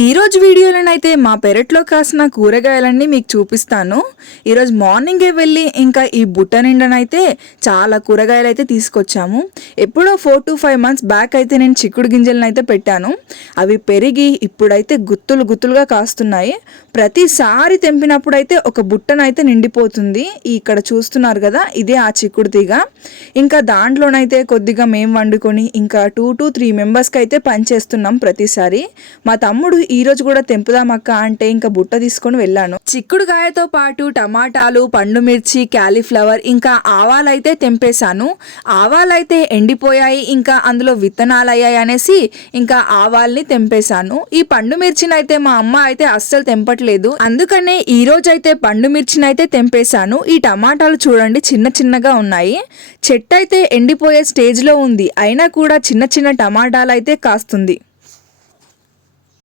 ఈరోజు వీడియోలోనైతే మా పెరట్లో కాసిన కూరగాయలన్నీ మీకు చూపిస్తాను. ఈరోజు మార్నింగే వెళ్ళి ఇంకా ఈ బుట్ట నిండనైతే చాలా కూరగాయలు అయితే తీసుకొచ్చాము. ఎప్పుడో four to five months back అయితే నేను చిక్కుడు గింజలను అయితే పెట్టాను. అవి పెరిగి ఇప్పుడైతే గుత్తులు గుత్తులుగా కాస్తున్నాయి. ప్రతిసారి తెంపినప్పుడు అయితే ఒక బుట్టనైతే నిండిపోతుంది. ఇక్కడ చూస్తున్నారు కదా ఇదే ఆ చిక్కుడు తీగ. ఇంకా దాంట్లోనైతే కొద్దిగా మేము వండుకొని ఇంకా టూ టు త్రీ మెంబర్స్కి అయితే పనిచేస్తున్నాం ప్రతిసారి. మా తమ్ముడు ఈ రోజు కూడా తెంపుదామక్క అంటే ఇంకా బుట్ట తీసుకొని వెళ్ళాను. చిక్కుడుకాయతో పాటు టమాటాలు పండు మిర్చి క్యాలీఫ్లవర్ ఇంకా ఆవాలైతే తెంపేశాను. ఆవాలైతే ఎండిపోయాయి ఇంకా అందులో విత్తనాలు అయ్యాయి అనేసి ఇంకా ఆవాల్ని తెంపేశాను. ఈ పండు మిర్చిని అయితే మా అమ్మ అయితే అస్సలు తెంపట్లేదు. అందుకనే ఈ రోజు అయితే పండు మిర్చిని అయితే తెంపేశాను. ఈ టమాటాలు చూడండి చిన్న చిన్నగా ఉన్నాయి. చెట్టు అయితే ఎండిపోయే స్టేజ్లో ఉంది. అయినా కూడా చిన్న చిన్న టమాటాలు అయితే కాస్తుంది.